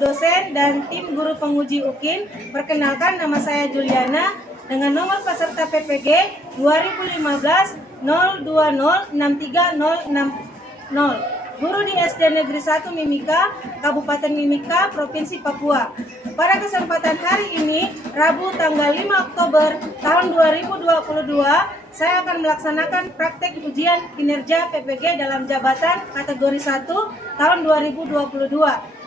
dosen, dan tim guru penguji UKIN. Perkenalkan, nama saya Juliana dengan nomor peserta PPG 2015 020 63060. Guru di SD Negeri 1 Mimika, Kabupaten Mimika, Provinsi Papua. Pada kesempatan hari ini, Rabu tanggal 5 Oktober tahun 2022, saya akan melaksanakan praktek ujian kinerja PPG dalam jabatan kategori 1 tahun 2022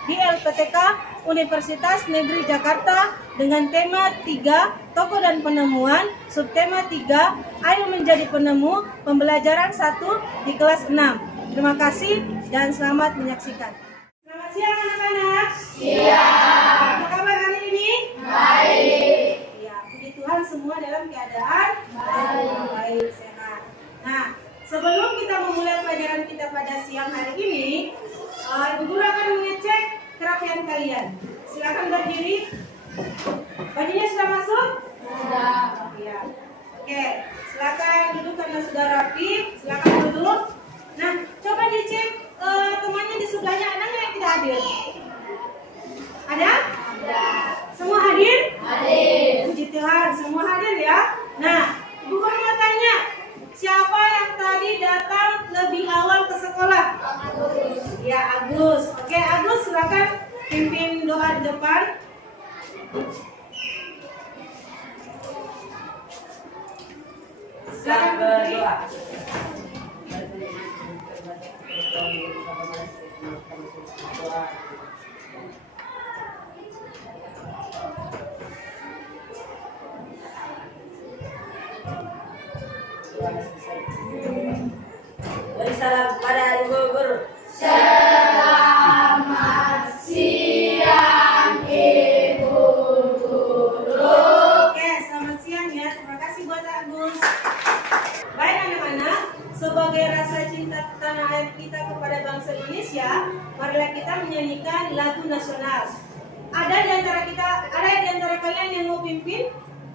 di LPTK Universitas Negeri Jakarta dengan tema 3, Tokoh dan Penemuan, subtema 3, Ayo Menjadi Penemu, pembelajaran 1 di kelas 6. Terima kasih dan selamat menyaksikan. Selamat siang anak-anak. Siang. Apa kabar hari ini? Baik. Ya, puji Tuhan semua dalam keadaan baik, sehat. Nah, sebelum kita memulai pelajaran kita pada siang hari ini, Ibu Guru akan mengecek kerapian kalian. Silakan berdiri. Bajunya sudah masuk? Sudah. Ya. Oke, silakan duduk karena sudah rapi. Silakan duduk. Nah, coba dicek temannya di sebelahnya ada nggak yang tidak hadir? Ada? Ada. Semua hadir? Hadir. Puji Tuhan, semua hadir ya. Nah, Ibu Guru mau tanya, siapa yang tadi datang lebih awal ke sekolah? Ya, Agus. Oke, Agus, silakan pimpin doa di depan. Silakan berdoa. Beri salam pada Ibu Guru. Selamat siang Ibu Guru. Oke, selamat siang ya. Terima kasih buat Agus. Baik anak-anak, sebagai rasa cinta tanah air kita kepada bangsa Indonesia, marilah kita menyanyikan lagu nasional. Ada di antara kalian yang mau pimpin?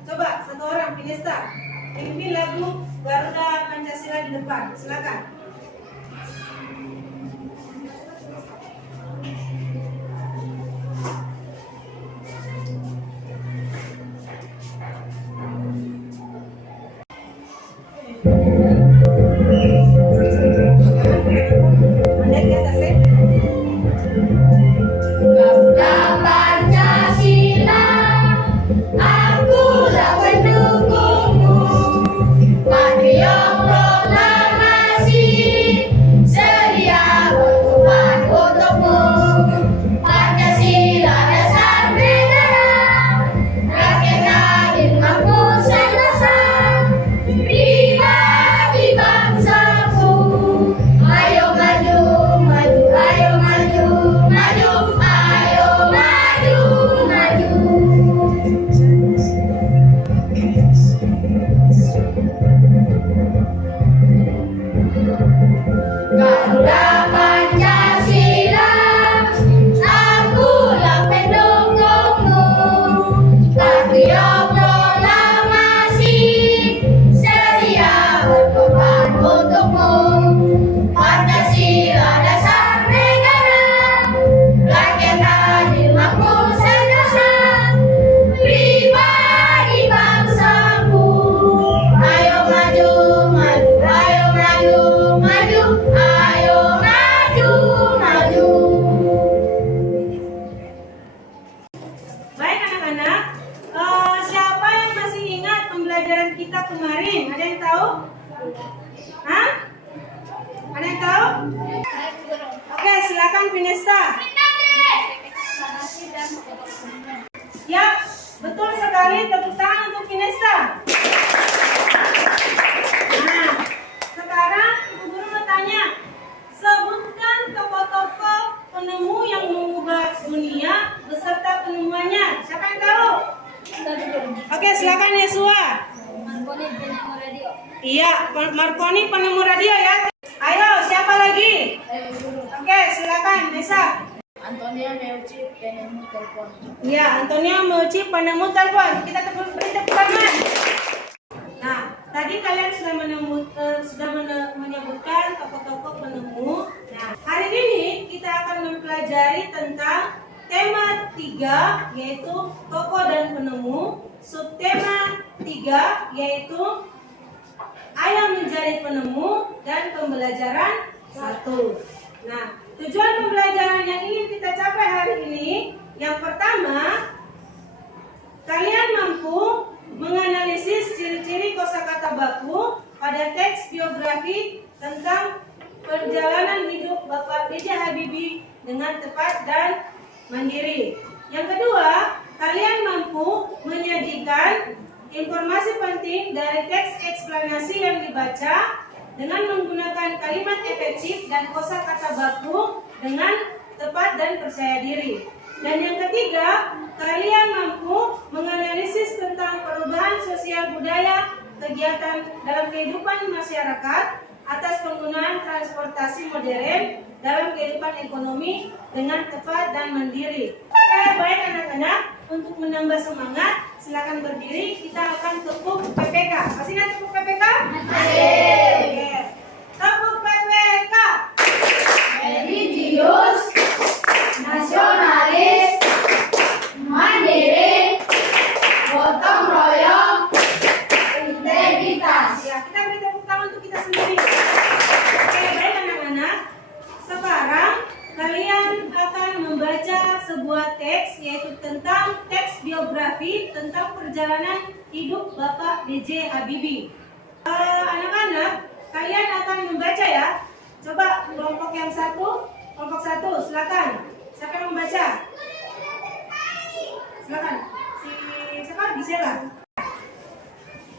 Coba satu orang, Pinesta, pimpin lagu Garuda Pancasila di depan. Silakan. Ada di atas ya? Garuda Pancasila, akulah pendukungmu. Patriot proklamasi, sedia berkorban untukmu. Pancasila dasar negara, rakyat adil mampu sentosa. Pribadi bangsaku, ayo maju, maju, ayo maju, maju, ayo maju, maju. Garuda Pancasila, akulah pendukungmu. Patriot proklamasi, sedia berkorban untukmu. Pancasila dasar negara, rakyat adil mampu sentosa. Pribadi bangsaku, ayo maju, maju, ayo maju, maju, ayo maju, maju. Baik anak-anak, siapa yang masih ingat pembelajaran kita kemarin? Ada yang tahu? Hah? Ada yang tahu? Oke, silakan Pinesta. Ya, betul sekali. Tepuk tangan untuk Pinesta. Nah, sekarang Ibu Guru mau tanya, sebutkan tokoh-tokoh penemu yang mengubah dunia beserta penemuannya. Siapa yang tahu? Oke, silakan Yesua. Iya, Marconi penemu radio ya. Ayo, siapa lagi? Oke, silakan Nesa. Antonia Meucci penemu telepon. Iya, Antonia Meucci penemu telepon. Kita beri tepuk tangan. Nah, tadi kalian sudah menyebutkan tokoh-tokoh penemu. Nah, hari ini kita akan mempelajari tentang Tema 3 yaitu tokoh dan penemu. Subtema 3 yaitu ayo menjadi penemu dan pembelajaran 1. Nah, tujuan pembelajaran yang ingin kita capai hari ini, yang pertama, kalian mampu menganalisis ciri-ciri kosakata baku pada teks biografi tentang perjalanan hidup Bapak B.J. Habibie dengan tepat dan mandiri. Yang kedua, kalian mampu menyajikan informasi penting dari teks eksplanasi yang dibaca dengan menggunakan kalimat efektif dan kosakata baku dengan tepat dan percaya diri. Dan yang ketiga, kalian mampu menganalisis tentang perubahan sosial budaya kegiatan dalam kehidupan masyarakat atas penggunaan transportasi modern dalam kehidupan ekonomi dengan tepat dan mandiri. Oke, baik anak-anak, untuk menambah semangat, silakan berdiri. Kita akan tepuk PPK. Masih nggak tepuk PPK? Masih. Oke. Tepuk PPK. Religius, nasionalis, mandiri, gotong royong, integritas. Ya, kita beri tepuk tangan untuk kita sendiri. Oke, baik anak-anak. Sekarang kalian akan membaca sebuah teks, yaitu tentang teks biografi tentang perjalanan hidup Bapak B.J. Habibie. Anak-anak, kalian akan membaca ya. Coba kelompok yang satu, kelompok satu, silakan. Siapa yang membaca? Silakan. Siapa? Gisela.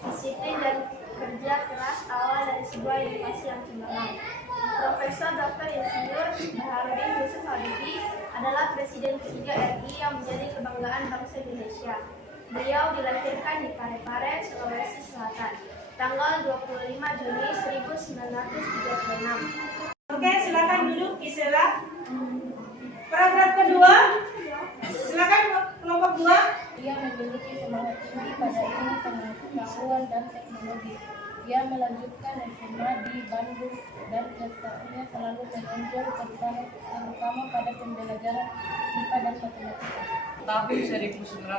Disiplin dan kerja keras awal dari sebuah inovasi yang cemerlang. Profesor Dr. Insinyur Baharudin Yusuf Habibie adalah Presiden ketiga RI yang menjadi kebanggaan bangsa Indonesia. Beliau dilahirkan di Parepare, Sulawesi Selatan, tanggal 25 Juni 1936. Oke, silakan duduk Gisela. Paragraf kedua. Silakan kelompok 2. Ia memiliki semangat tinggi pada ilmu pengetahuan dan teknologi. Ia melanjutkan SMA di Bandung dan prestasinya selalu menonjol terutama pada pembelajaran IPA dan matematika. Tahun 1960,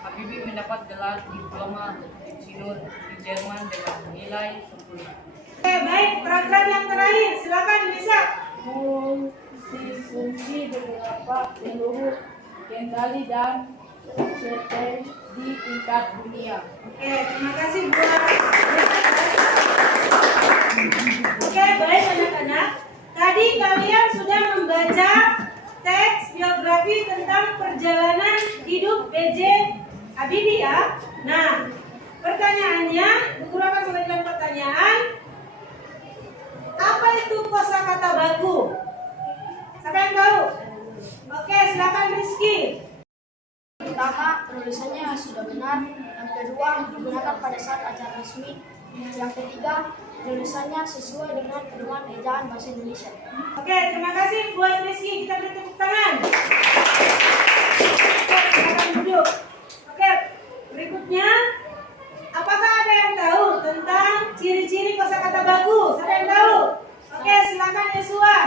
Habibie mendapat gelar diploma insinyur di Jerman dengan nilai sempurna. Oke, baik. Paragraf yang terakhir. Silakan bisa. Fungsi beberapa seluruh kendali dan CT di tingkat dunia. Oke, terima kasih buat. Oke, baik anak-anak. Tadi kalian sudah membaca teks biografi tentang perjalanan hidup B.J. Habibie ya. Nah, pertanyaannya, guru akan memberikan pertanyaan. Apa itu kosakata baku? Siapa yang tahu? Oke, silakan Rizky. Pertama, penulisannya sudah benar. Yang kedua, digunakan pada saat acara resmi. Yang ketiga, penulisannya sesuai dengan pedoman ejaan bahasa Indonesia. Oke, terima kasih buat Rizky. Kita beri tepuk tangan. Oke, silakan duduk. Oke, berikutnya, apakah ada yang tahu tentang ciri-ciri kosakata baku? Siapa yang tahu? Oke, silakan Yosua.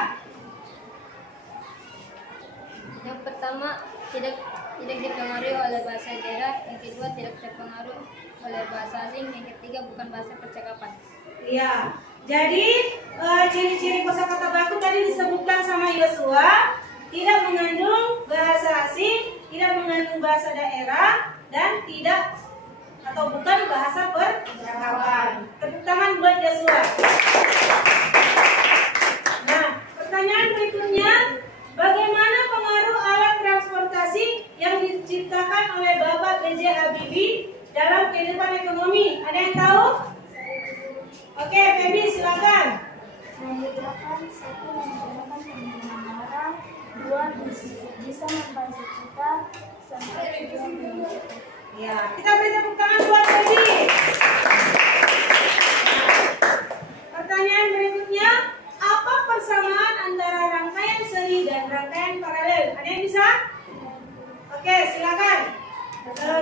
Yang pertama, tidak dipengaruhi oleh bahasa daerah. Yang kedua, tidak terpengaruh oleh bahasa asing. Yang ketiga, bukan bahasa percakapan. Iya. Jadi ciri-ciri kosakata baku tadi disebutkan sama Yosua, tidak mengandung bahasa asing, tidak mengandung bahasa daerah, dan tidak atau bukan bahasa percakapan. Tepuk tangan buat Yosua. Nah, pertanyaan berikutnya, bagaimana pengaruh alat transportasi yang diciptakan oleh Bapak B.J. Habibie dalam kehidupan ekonomi? Ada yang tahu? Oke, Feby silakan. Memudahkan, satu, memudahkan pengiriman barang. Dua, bisa membantu kita. Sampai tujuan mencapai. Ya, kita beri tepuk tangan buat Feby. Pertanyaan berikutnya, apa persamaan antara rangkaian seri dan rangkaian paralel? Ada yang bisa? Oke, silakan.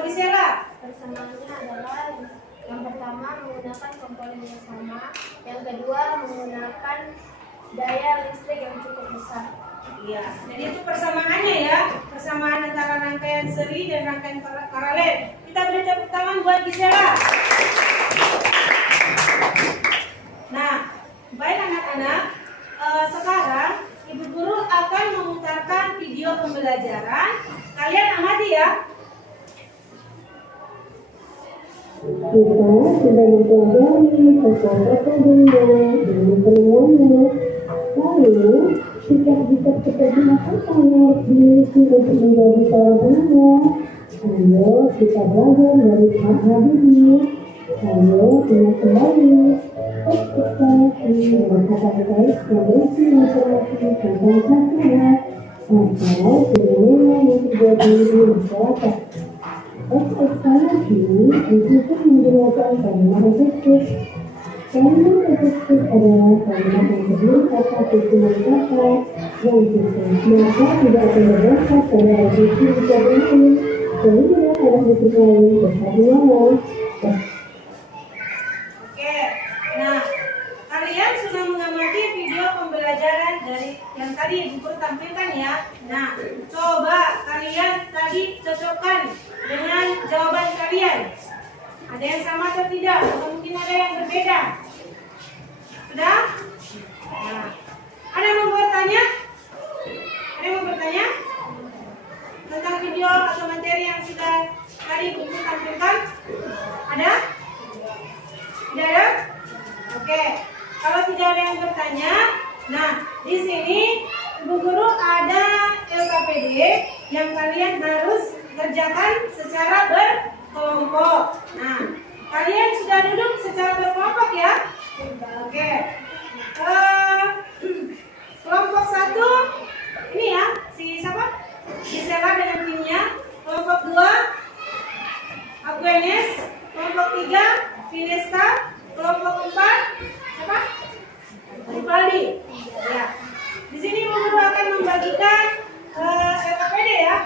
Gisela. Persamaannya adalah yang pertama menggunakan komponen yang sama, yang kedua menggunakan daya listrik yang cukup besar, Iya, jadi itu persamaannya ya, persamaan antara rangkaian seri dan rangkaian paralel. Kita beri tepuk tangan buat Gisela. Nah, baik anak-anak, sekarang Ibu Guru akan memutarkan video pembelajaran. Kalian amati ya. Kita sudah mempelajari kata-kata benda dengan penemuannya. Lalu, sikap-sikap seperti apa yang harus dimiliki untuk menjadi seorang pendengar? Ayo kita belajar dari Pak Habibie. Ayo ingat kembali ekspektasi dengan kata-kata yang berisi informasi tentang masyarakat atau fenomena yang terjadi di masyarakat. Ekspektasi disusun menggunakan kalimat efektif. Kalimat efektif adalah kalimat yang terdiri atas susunan kata yang susun, maka tidak akan berdasar pada reduksi ucapan lain, sehingga ada bukti lain berhadiah. Oke, nah kalian sudah mengamati video pembelajaran dari yang tadi Ibu Guru tampilkan ya. Nah, coba kalian tadi cocokkan dengan jawaban kalian. Ada yang sama atau tidak? Atau mungkin ada yang berbeda? Sudah? Nah, ada yang mau bertanya? Ada yang mau bertanya? Tentang video atau materi yang sudah tadi Ibu Guru tampilkan? Ada? Tidak ada? Oke. Kalau tidak ada yang bertanya, nah di sini Ibu Guru ada LKPD yang kalian harus kerjakan secara berkelompok. Nah, kalian sudah duduk secara berkelompok ya? Oke. Kelompok 1 ini ya, si siapa? Gisela dengan timnya. Kelompok 2 Agnes. Kelompok 3 Fineska. Kelompok 4 siapa? Rivaldi. Ya. Di sini Ibu Guru akan membagikan LKPD ya.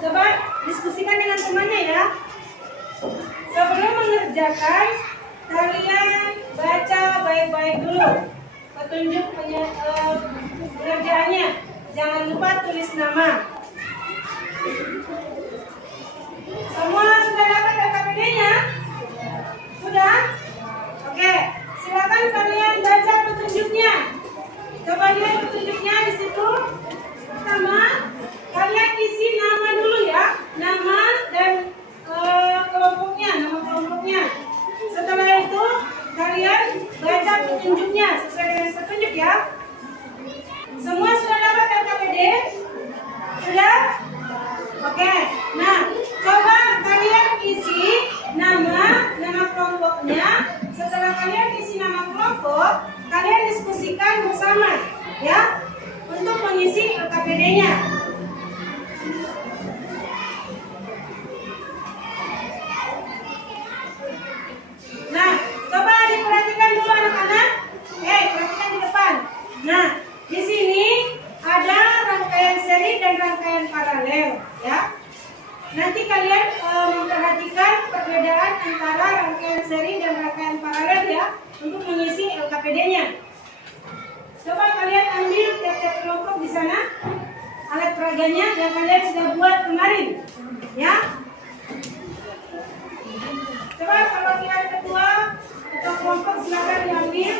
Coba diskusikan dengan temannya ya. Sebelum mengerjakan, kalian baca baik-baik dulu petunjuk pengerjaannya. Jangan lupa tulis nama. Semua sudah dapat LKPD-nya? Sudah? Oke, silakan kalian baca petunjuknya. Coba lihat petunjuknya di situ. Pertama, kalian isi nama dulu ya, nama dan kelompoknya, nama kelompoknya. Setelah itu, kalian baca petunjuknya sesuai dengan petunjuk ya. Semua sudah dapat LKPD? Sudah? Oke. Nah, coba kalian isi nama kelompoknya. Setelah kalian isi nama kelompok, kalian diskusikan bersama ya untuk mengisi LKPD-nya. Nah, coba diperhatikan dulu anak-anak. Perhatikan di depan. Nah, di sini ada rangkaian seri dan rangkaian paralel, ya. Nanti kalian memperhatikan perbedaan antara rangkaian seri dan rangkaian paralel ya, untuk mengisi LKPD-nya. Coba kalian ambil tiap-tiap kelompok di sana, alat peraganya yang kalian sudah buat kemarin, ya. Coba kalau kalian ketua atau kelompok silakan diambil.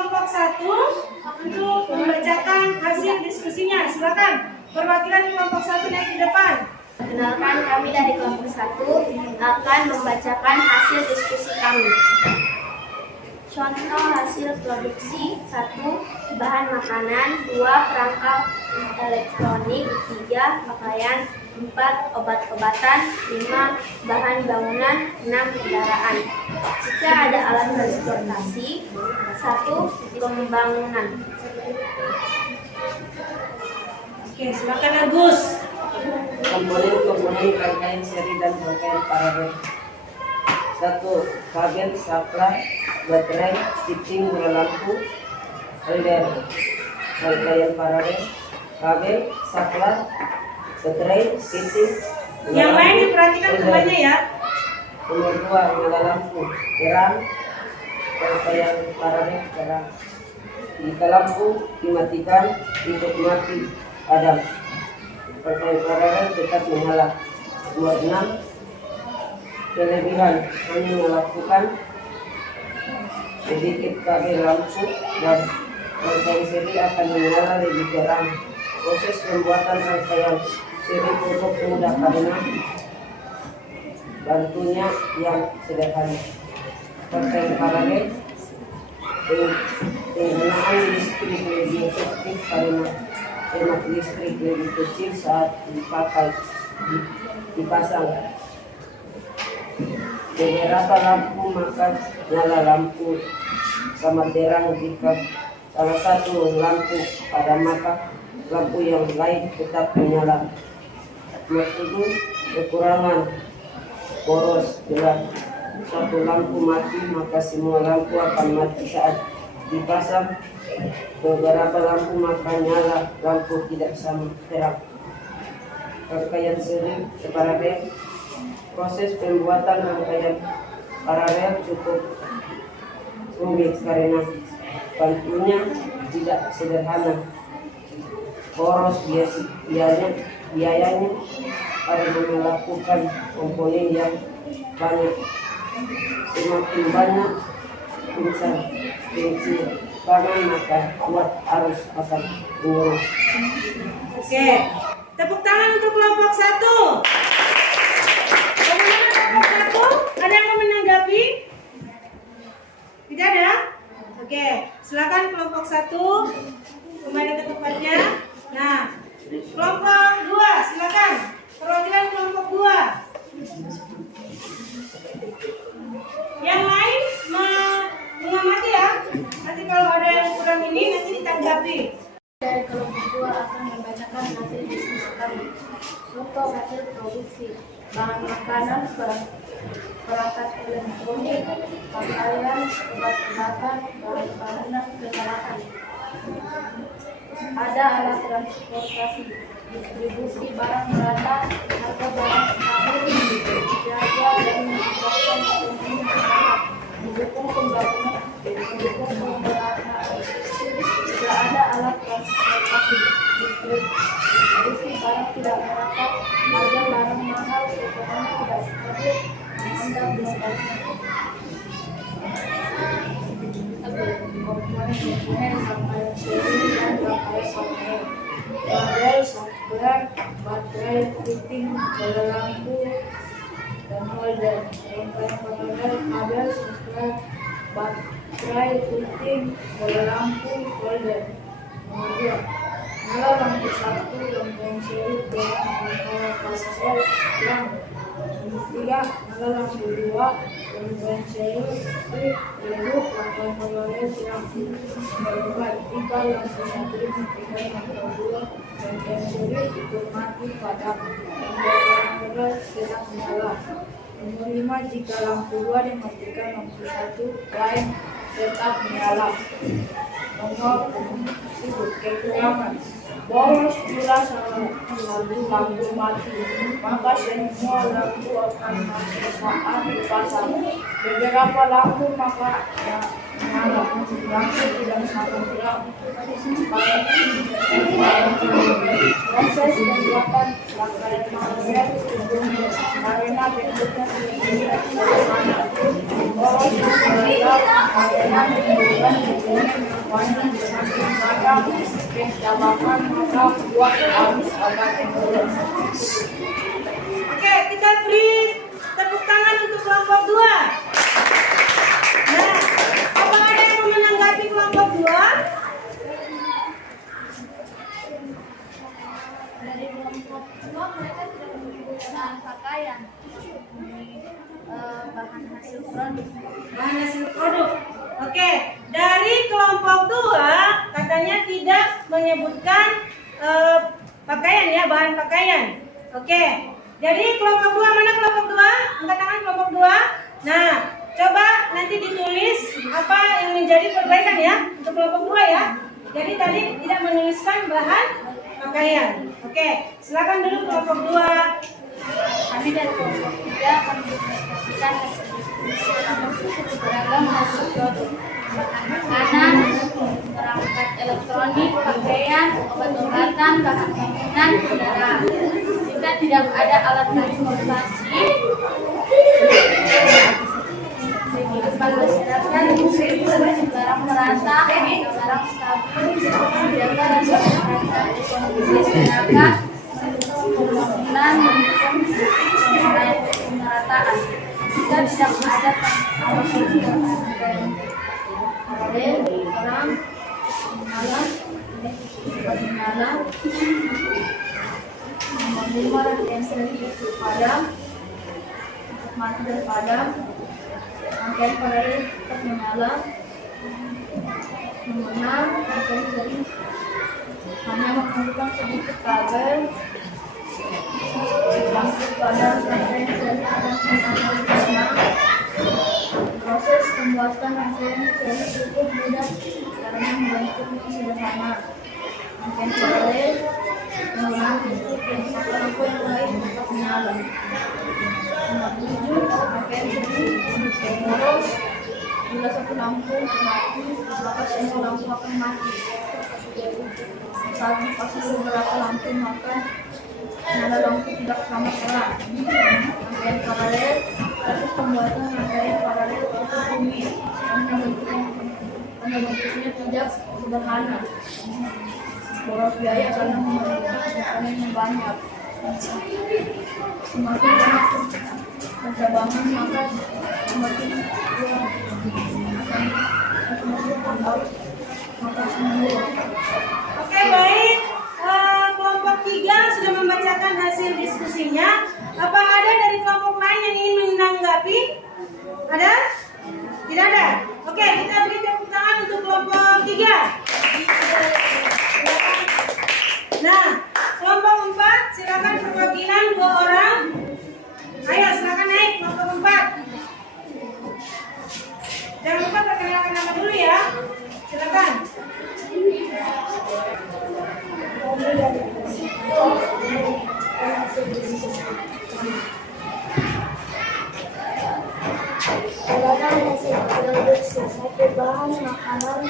kelompok 1 untuk membacakan hasil diskusinya. Silakan perwakilan kelompok 1 naik di depan. Perkenalkan, kami dari kelompok 1 akan membacakan hasil diskusi kami. Contoh hasil produksi: 1. Bahan makanan, 2. Perangkat elektronik, 3. Pakaian, 4. Obat-obatan, 5. Bahan bangunan, 6. Kendaraan. Jika ada alat transportasi: 1. Pembangunan. Oke, silakan Agus. Komponen rangkaian seri dan rangkaian paralel. 1. Kabel, saklar, baterai, shifting, bola lampu, holder. Rangkaian paralel, kabel, saklar, baterai, shifting, bola Yang lain lampu, diperhatikan holder. semuanya ya. Nomor 2, bola lampu, terang, rangkaian paralel, terang. Jika lampu dimatikan, untuk mati, padam. Rangkaian paralel tetap menyala. Nomor 6, kelebihan hanya melakukan sedikit kabel lampu dan rangkaian seri akan menyala lebih terang. Proses pembuatan rangkaian seri cukup mudah karena bantunya yang sederhana. Rangkaian paralel penggunaan listrik lebih efektif karena hemat listrik lebih kecil saat dipasang. Beberapa lampu maka nyala lampu sama terang jika salah satu lampu padam maka lampu yang lain tetap menyala. Nomor 7, kekurangan poros gelap. Satu lampu mati maka semua lampu akan mati saat dipasang. Beberapa lampu maka nyala lampu tidak sama terang. Rangkaian seri paralel. Proses pembuatan rangkaian paralel cukup rumit karena bantunya tidak sederhana. Poros biayanya karena melakukan komponen yang banyak. Semakin banyak fungsi bahan maka kuat arus akan menurun. Oke, tepuk tangan untuk kelompok 1. Bagaimana kelompok 1? Ada yang mau menanggapi? Tidak ada? Oke, silakan kelompok 1 kembali ke tempatnya. Nah, kelompok 2 silakan. Perwakilan kelompok 2. Yang lain mengamati ya. Nanti kalau ada yang kurang ini nanti ditanggapi. Dari kelompok 2 akan membacakan hasil diskusi kami. Contoh hasil produksi: bahan makanan, perangkat elektronik, pakaian, obat-obatan, bahan bangunan, kendaraan. Ada alat transportasi, distribusi barang merata, harga barang stabil, jaga dan menyebabkan ekonomi masyarakat, mendukung pembangunan, mendukung pemerataan. Jika ada alat transportasi, distribusi barang tidak merata, harga barang mahal, ekonomi tidak stabil, mengundang pembangunan. Komponen rangkaian seri dan rangkaian software. Model software, baterai, fitting, bola lampu, dan holder. Rangkaian paralel, kabel, software, baterai, fitting, bola lampu, holder. Nomor 2, nyala lampu 1, rangkaian seri, dengan rangkaian paralel, terang. Nomor 3, nyala lampu 2, rangkaian seri, redup, rangkaian paralel, terang. Nomor 4, jika lampu 1 dimatikan, lampu 2, rangkaian seri ikut mati padam. Rangkaian paralel tetap menyala. Nomor 5, jika lampu 2 dimatikan, lampu 1 lain tetap menyala. Nomor 7, kekurangan boros pula lampu mati, maka semua lampu akan mati saat dipasang. Beberapa lampu maka nyala, lampu tidak sama terang. Proses pembuatan rangkaian paralel karena bentuknya sederhana. poros budaya pakaian hiburan wanita seragam pencabakan maka buat harus ada teknologi. Oke, kita beri tepuk tangan untuk kelompok 2. Nah, apa ada yang mau menanggapi kelompok 2? Dari kelompok 2 mereka tidak menyebutkan bahan pakaian, bahan hasil produk. Bahan hasil produk. Oke, dari kelompok 2 katanya tidak menyebutkan pakaian ya, bahan pakaian. Oke, jadi kelompok 2 mana kelompok 2? Angkat tangan kelompok 2. Nah, coba nanti ditulis apa yang menjadi perbaikan ya untuk kelompok 2 ya. Jadi tadi tidak menuliskan bahan pakaian. Oke, silakan dulu kelompok 2. Kami dari kelompok 3 akan mendiskusikan hasil diskusi beragam hasil produk makanan, perangkat elektronik, pakaian, obat-obatan, bahan bangunan, kendaraan. Jika tidak ada alat transportasi, akan bersyaratkan barang merata, barang stabil, menjaga dan meningkatkan ekonomi masyarakat, pembangunan, mendukung pemerataan. Jika tidak ada paralel, orang, malam, malam, nomor 5 dan seri padam, mati dan padam, rangkaian paralel tetap menyala. Nomor 6, rangkaian seri hanya memerlukan sedikit kabel. Lampu padam rangkaian seri akan mengalami proses pembuatan rangkaian seri cukup mudah karena bentuknya sederhana. Rangkaian paralel menggunakan listrik yang satu lampu yang lain tetap menyala. Nomor 7, rangkaian seri poros. Bila satu lampu mati, maka semua lampu akan mati. Saat dipasang beberapa lampu, maka nyala lampu tidak sama-sama. Rangkaian paralel, proses pembuatan rangkaian paralel cukup rumit karena bentuknya tidak sederhana. Boros biaya karena memerlukan komponen yang banyak. Semakin banyak pencabangan, maka semakin Oke, baik. Kelompok 3 sudah membacakan hasil diskusinya. Apa ada dari kelompok lain yang ingin menanggapi? Ada? Tidak ada? Oke, kita beri tepuk tangan untuk kelompok 3. Nah, kelompok 4 silakan perwakilan 2 orang. Ayo silakan naik kelompok 4. Jangan lupa perkenalkan nama dulu ya. Silakan. Berdasarkan hasil produksi, 1 bahan makanan,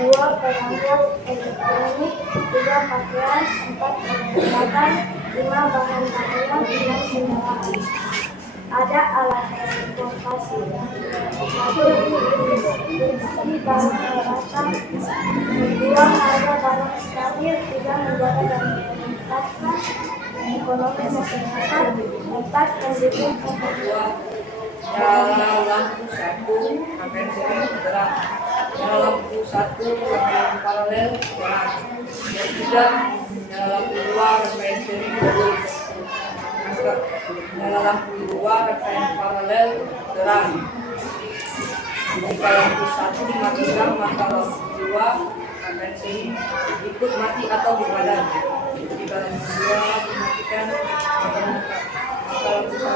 2 perangkat elektronik, 3 pakaian, 4 obat-obatan, 5 bahan pakaian, 6 kendaraan. Ada alat transportasi. 1 besi barang merata, 2 harga barang stabil, 3 menjaga dan meningkatkan ekonomi masyarakat, 4 mendukung pembangunan. Nyala lampu 1 rangkaian seri terang. Nyala lampu 1 rangkaian paralel terang. Yang 3, nyala lampu 2 rangkaian seri terang. Nyala lampu 2 rangkaian paralel terang. Jika lampu 1 dimatikan, maka lampu 2 rangkaian seri ikut mati atau dipadam. Jika lampu 2 dimatikan, maka lampu 1.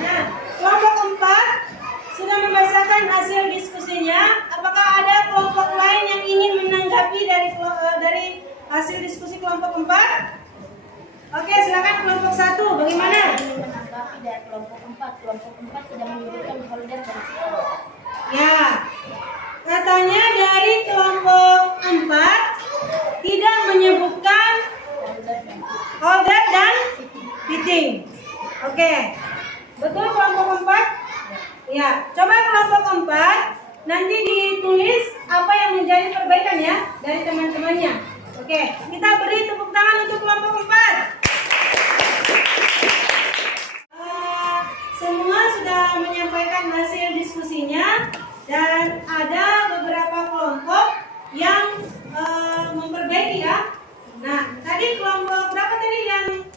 Nah, kelompok 4 sudah membacakan hasil diskusinya. Apakah ada kelompok lain yang ingin menanggapi dari hasil diskusi kelompok 4? Oke, silakan kelompok 1. Bagaimana? Menanggapi dari kelompok 4. Kelompok 4 tidak menyebutkan holder dan stiker. Ya, katanya dari kelompok 4 tidak menyebutkan holder dan fitting. Oke, betul kelompok 4? Ya, coba kelompok keempat nanti ditulis apa yang menjadi perbaikan ya dari teman-temannya. Oke, kita beri tepuk tangan untuk kelompok keempat. Semua sudah menyampaikan hasil diskusinya dan ada beberapa kelompok yang memperbaiki ya. Nah, tadi kelompok berapa tadi yang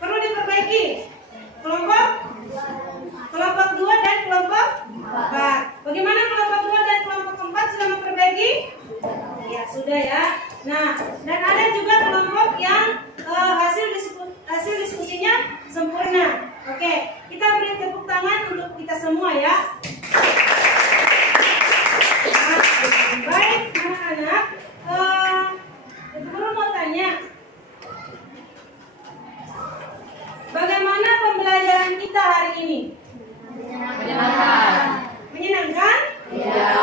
perlu diperbaiki? Kelompok 2 dan kelompok 4. Bagaimana kelompok 2 dan kelompok 4 sudah memperbaiki? Ya, sudah ya. Nah, dan ada juga kelompok yang hasil diskusinya sempurna. Oke, kita beri tepuk tangan untuk kita semua ya. Nah, baik anak-anak, guru mau tanya, bagaimana pembelajaran kita hari ini? Menyenangkan? Iya.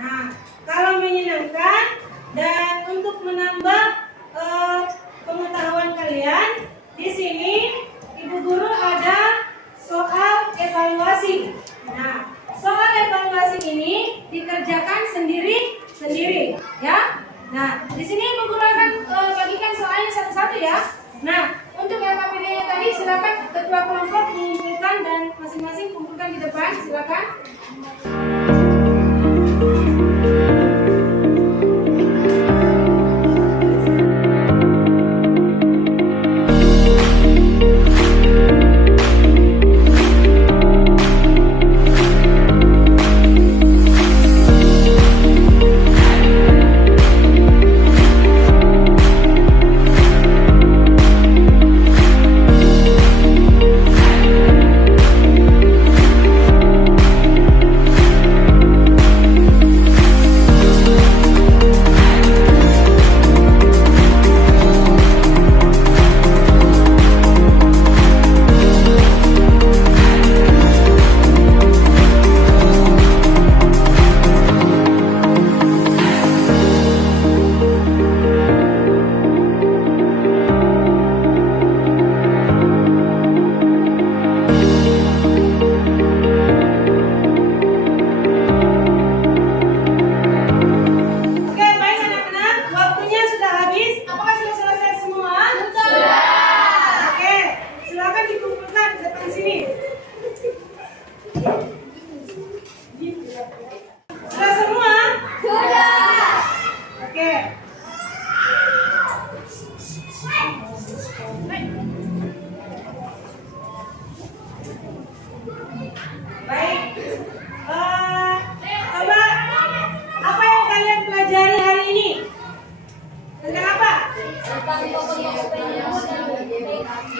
Nah, kalau menyenangkan dan untuk menambah pengetahuan kalian, di sini Ibu Guru ada soal evaluasi. Nah, soal evaluasi ini dikerjakan sendiri, ya. Nah, di sini Ibu Guru akan bagikan soalnya satu-satu ya. Nah, untuk LKPD-nya tadi silakan ketua kelompok mengumpulkan dan masing-masing kumpulkan di depan, silakan.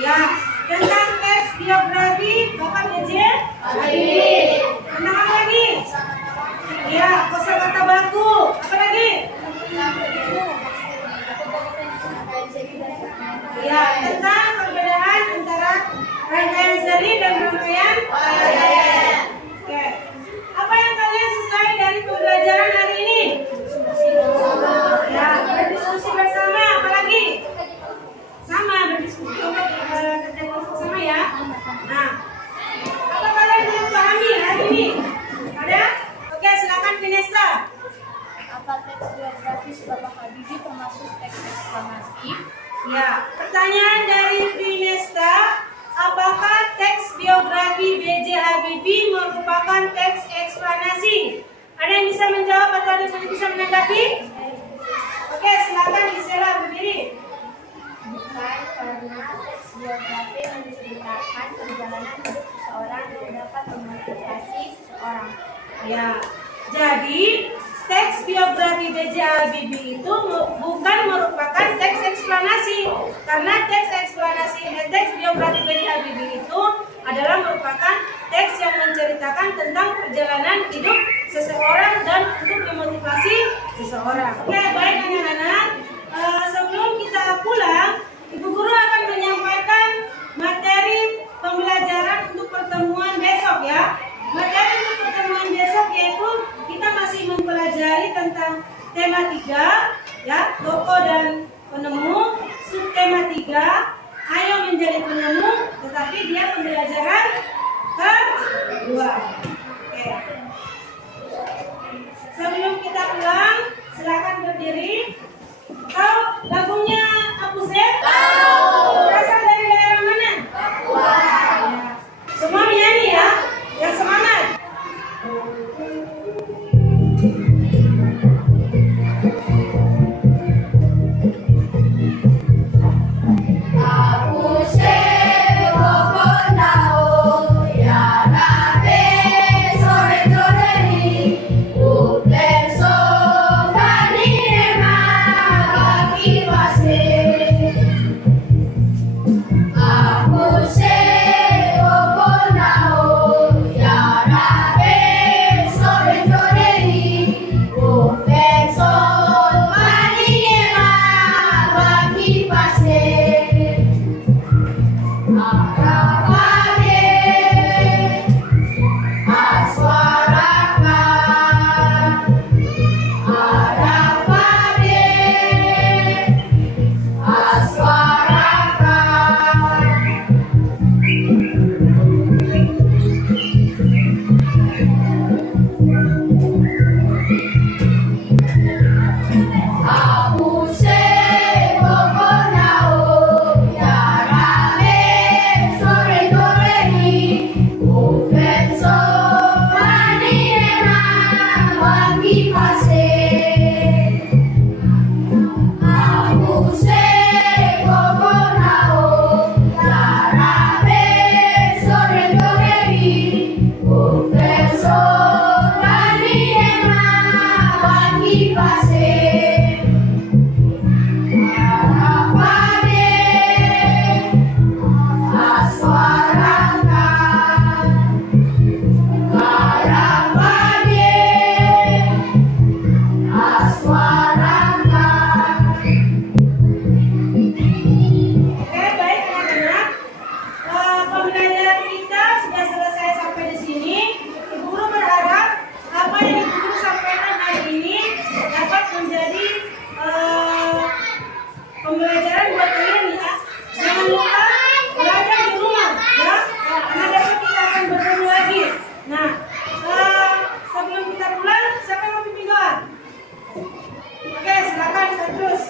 Ya, tentang teks biografi Bapak B.J. Habibie. Tentang apa lagi? Ya, kosakata baku. Apa lagi? Ya, tentang perbedaan antara rangkaian seri dan rangkaian ayat. Oke. Apa yang kalian sukai dari pembelajaran hari ini? Ya, berdiskusi bersama. Apa lagi? Sama, berdiskusi untuk kerja kelompok sama ya. Nah, apa kalian belum pahami hari ini? Ada? Oke, silakan Vinesta. Apa teks biografis Bapak Habibie termasuk teks eksklamasi? Ya, pertanyaan dari Vinesta, apakah teks biografi B.J. Habibie merupakan teks eksplanasi? Ada yang bisa menjawab atau ada yang bisa menanggapi? Oke, silakan Gisela berdiri. Bukan, karena teks biografi menceritakan perjalanan hidup seseorang yang dapat memotivasi seseorang. Ya, jadi teks biografi B.J. Habibie itu bukan merupakan teks eksplanasi, karena teks biografi B.J. Habibie itu adalah merupakan teks yang menceritakan tentang perjalanan hidup seseorang dan untuk memotivasi seseorang. Oke, baik anak-anak, sebelum kita pulang, Ibu Guru akan menyampaikan materi pembelajaran untuk pertemuan besok ya. Materi untuk pertemuan besok yaitu kita masih mempelajari tentang tema 3 ya, tokoh dan penemu, subtema 3, ayo menjadi penemu, tetapi dia pembelajaran kedua. Oke. Sebelum kita pulang, silakan berdiri. Tahu lagunya Apuset? Tahu. Berasal dari daerah mana? Papua. Semua menyanyi ya. Yang semangat. Oke, baik anak-anak. Pembelajaran kita sudah selesai sampai di sini. Ibu Guru berharap apa yang Ibu Guru sampaikan hari ini dapat menjadi pembelajaran buat kalian ya. Jangan lupa belajar di rumah ya. Karena besok kita akan bertemu lagi. Nah, sebelum kita pulang, siapa yang mau pimpin doa? Oke, silakan Petrus.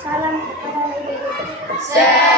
Salam kepada ibu.